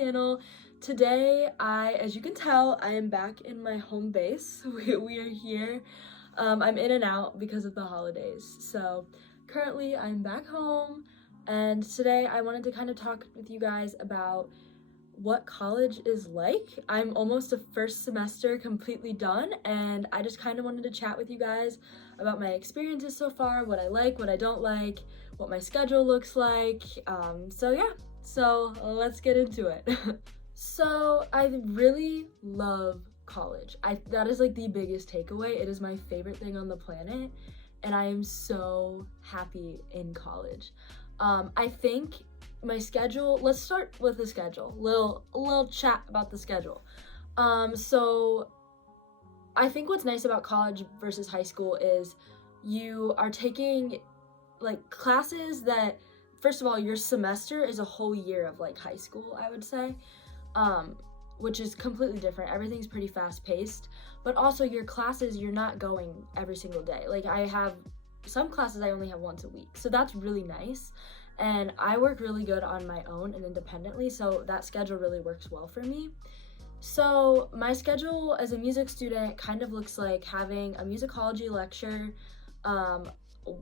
channel. Today, as you can tell, I am back in my home base. We are here. I'm in and out because of the holidays. So currently I'm back home, and today I wanted to kind of talk with you guys about what college is like. I'm almost a first semester completely done, and I just kind of wanted to chat with you guys about my experiences so far, what I like, what I don't like, what my schedule looks like. So let's get into it. So I really love college. That is like the biggest takeaway. It is my favorite thing on the planet, and I am so happy in college. I think my schedule, let's start with the schedule. A little chat about the schedule. So I think what's nice about college versus high school is you are taking like classes that, first of all, your semester is a whole year of like high school, I would say. Which is completely different. Everything's pretty fast paced, but also your classes, you're not going every single day. Like I have some classes I only have once a week, so that's really nice. And I work really good on my own and independently, so that schedule really works well for me. So my schedule as a music student kind of looks like having a musicology lecture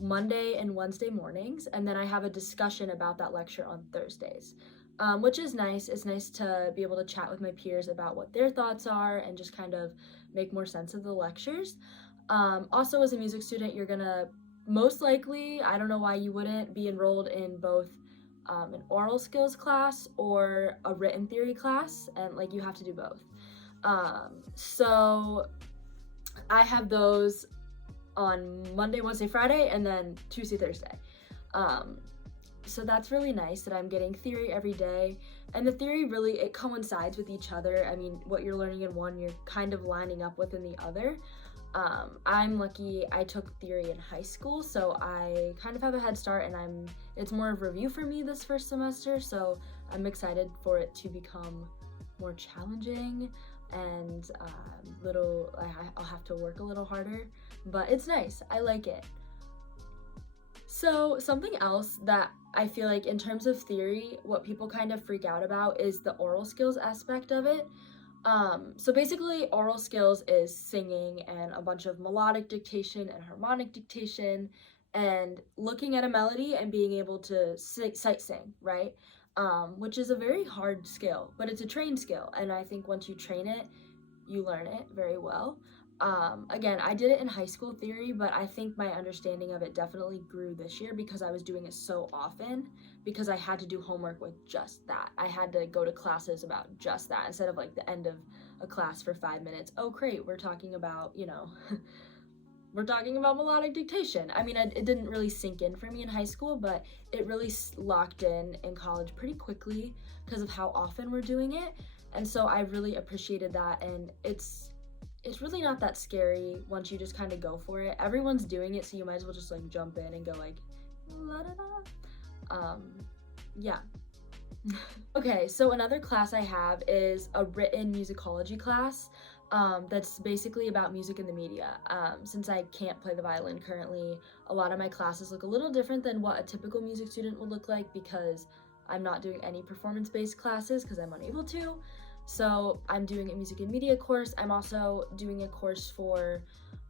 Monday and Wednesday mornings, and then I have a discussion about that lecture on Thursdays. Which is nice. It's nice to be able to chat with my peers about what their thoughts are and just kind of make more sense of the lectures. Also, as a music student, you're gonna most likely, I don't know why you wouldn't, be enrolled in both an oral skills class or a written theory class, and like you have to do both. So I have those on Monday, Wednesday, Friday, and then Tuesday, Thursday. So that's really nice that I'm getting theory every day, and the theory really, it coincides with each other. I mean, what you're learning in one, you're kind of lining up with in the other. I'm lucky I took theory in high school, so I kind of have a head start, and it's more of review for me this first semester, so I'm excited for it to become more challenging and I'll have to work a little harder, but it's nice. I like it. So something else that I feel like in terms of theory, what people kind of freak out about is the oral skills aspect of it. So basically oral skills is singing and a bunch of melodic dictation and harmonic dictation and looking at a melody and being able to sight sing, right? Which is a very hard skill, but it's a trained skill. And I think once you train it, you learn it very well. Again, I did it in high school theory, but I think my understanding of it definitely grew this year because I was doing it so often, because I had to do homework with just that. I had to go to classes about just that instead of like the end of a class for 5 minutes. Oh, great, we're talking about, we're talking about melodic dictation. I mean, it didn't really sink in for me in high school, but it really locked in college pretty quickly because of how often we're doing it. And so I really appreciated that, and it's really not that scary once you just kind of go for it. Everyone's doing it, so you might as well just like jump in and go like la da da. Yeah. Okay, so another class I have is a written musicology class. That's basically about music in the media. Since I can't play the violin currently, a lot of my classes look a little different than what a typical music student would look like because I'm not doing any performance-based classes because I'm unable to. So I'm doing a music and media course. I'm also doing a course for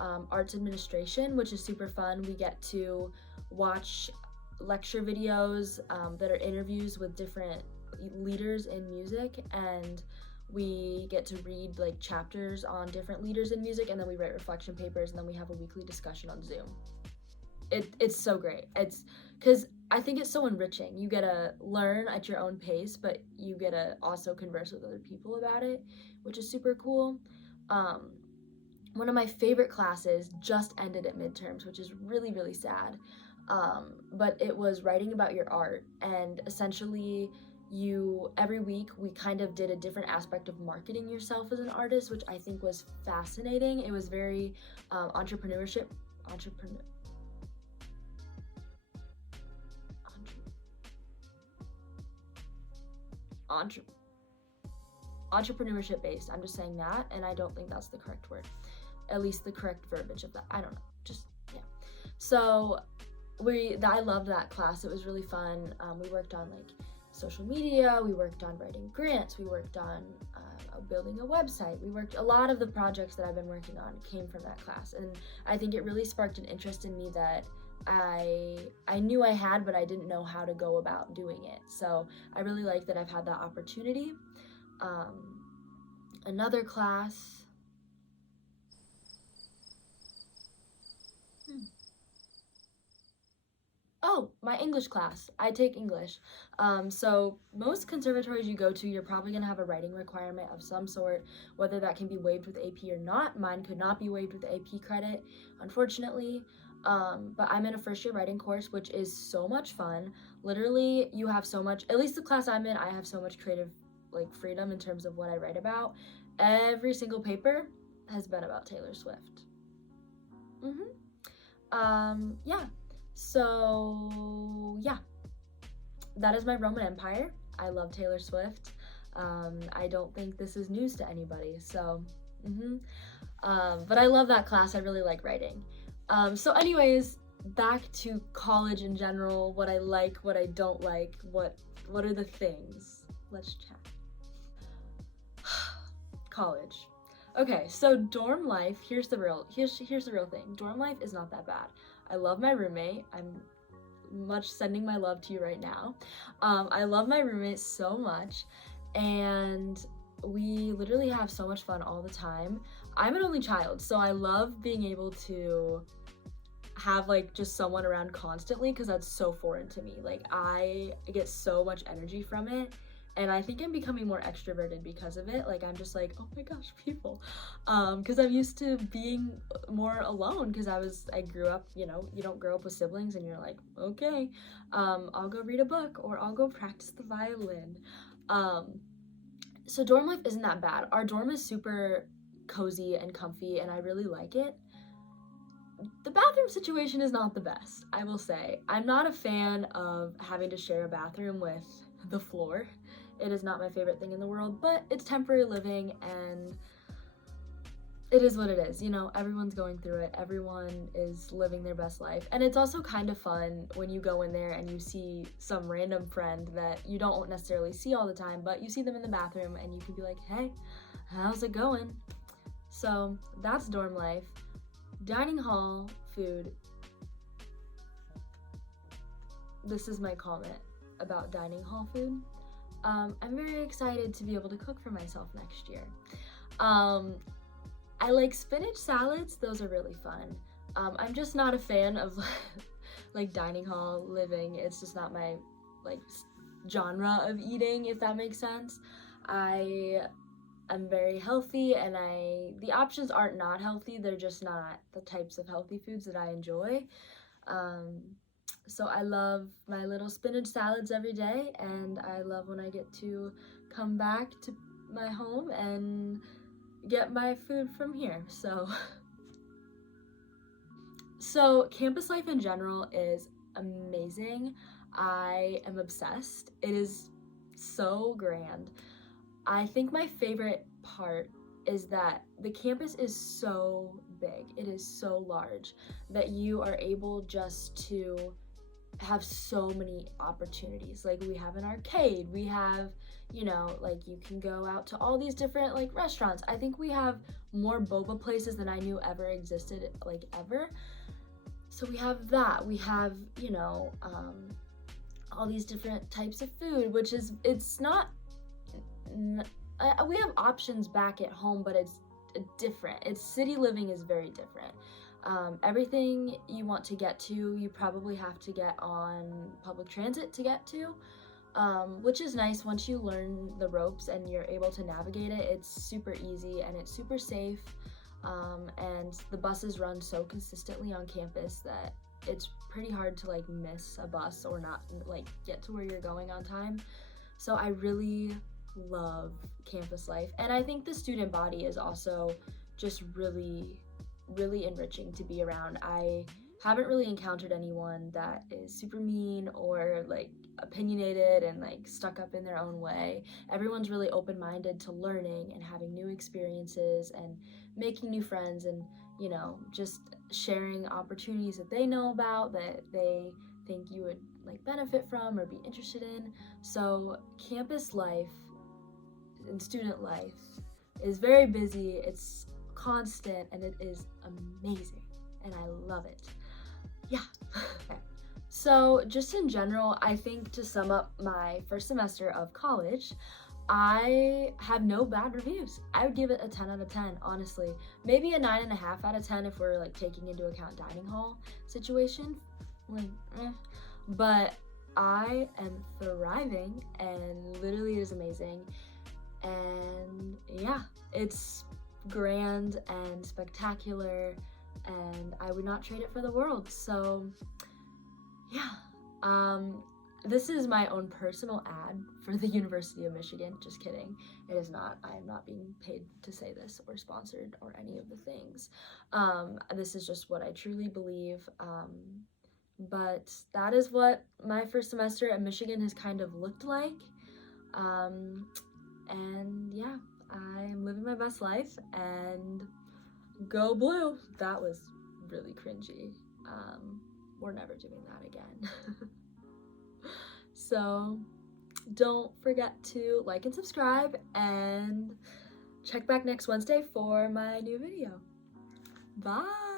arts administration, which is super fun. We get to watch lecture videos that are interviews with different leaders in music, and we get to read like chapters on different leaders in music, and then we write reflection papers, and then we have a weekly discussion on Zoom. It's so great. It's because I think it's so enriching. You get to learn at your own pace, but you get to also converse with other people about it, which is super cool. One of my favorite classes just ended at midterms, which is really, really sad. But it was writing about your art, and essentially every week we kind of did a different aspect of marketing yourself as an artist, which I think was fascinating. It was very entrepreneurship based. I'm just saying that, and I don't think that's the correct word, at least the correct verbiage of that. I don't know, just yeah. So I loved that class. It was really fun. We worked on like social media, we worked on writing grants, we worked on building a website. A lot of the projects that I've been working on came from that class, and I think it really sparked an interest in me that I knew I had, but I didn't know how to go about doing it. So I really like that I've had that opportunity. Another class. Oh, my English class. I take English. So most conservatories you go to, you're probably gonna have a writing requirement of some sort, whether that can be waived with AP or not. Mine could not be waived with AP credit, unfortunately. But I'm in a first year writing course, which is so much fun. Literally, you have so much, at least the class I'm in, I have so much creative freedom in terms of what I write about. Every single paper has been about Taylor Swift. Yeah. So, yeah, that is my Roman Empire. I love Taylor Swift. I don't think this is news to anybody, so, but I love that class. I really like writing. So anyways, back to college in general, what I like, what I don't like, what are the things? Let's chat. College. Okay, so dorm life, here's the real thing. Dorm life is not that bad. I love my roommate. I'm much sending my love to you right now. I love my roommate so much, and we literally have so much fun all the time. I'm an only child, so I love being able to have just someone around constantly, because that's so foreign to me. I get so much energy from it, and I think I'm becoming more extroverted because of it. I'm just oh my gosh, people, because I'm used to being more alone, because I grew up, you don't grow up with siblings and you're okay, I'll go read a book or I'll go practice the violin. So dorm life isn't that bad. Our dorm is super cozy and comfy, and I really like it. The bathroom situation is not the best, I will say. I'm not a fan of having to share a bathroom with the floor. It is not my favorite thing in the world, but it's temporary living, and it is what it is. Everyone's going through it. Everyone is living their best life. And it's also kind of fun when you go in there and you see some random friend that you don't necessarily see all the time, but you see them in the bathroom and you can be like, hey, how's it going? So that's dorm life. Dining hall food. This is my comment about dining hall food. I'm very excited to be able to cook for myself next year. I like spinach salads. Those are really fun. I'm just not a fan of dining hall living. It's just not my genre of eating, if that makes sense. I'm very healthy, and the options aren't not healthy. They're just not the types of healthy foods that I enjoy. So I love my little spinach salads every day, and I love when I get to come back to my home and get my food from here. So campus life in general is amazing. I am obsessed. It is so grand. I think my favorite part is that the campus is so big. It is so large that you are able just to have so many opportunities. We have an arcade, we have, you can go out to all these different restaurants. I think we have more boba places than I knew ever existed, ever. So we have that. We have, all these different types of food, which is, it's not, we have options back at home, but it's different. City living is very different. Everything you want to get to, you probably have to get on public transit to get to, which is nice. Once you learn the ropes and you're able to navigate it, it's super easy and it's super safe. And the buses run so consistently on campus that it's pretty hard to miss a bus or not get to where you're going on time. So I really love campus life, and I think the student body is also just really enriching to be around. I haven't really encountered anyone that is super mean or opinionated and stuck up in their own way. Everyone's really open-minded to learning and having new experiences and making new friends, and just sharing opportunities that they know about that they think you would like benefit from or be interested in. So campus life and student life is very busy, it's constant, and it is amazing, and I love it. Yeah. Okay. So just in general, I think to sum up my first semester of college, I have no bad reviews. I would give it a 10 out of 10, honestly. Maybe a 9.5 out of 10 if we're like taking into account dining hall situation. Like, But I am thriving, and literally it is amazing. And yeah, it's grand and spectacular, and I would not trade it for the world. So yeah, this is my own personal ad for the University of Michigan. Just kidding. It is not. I am not being paid to say this or sponsored or any of the things. This is just what I truly believe. But that is what my first semester at Michigan has kind of looked like. And yeah, I'm living my best life, and go blue. That was really cringy. We're never doing that again. So don't forget to like and subscribe, and check back next Wednesday for my new video. Bye!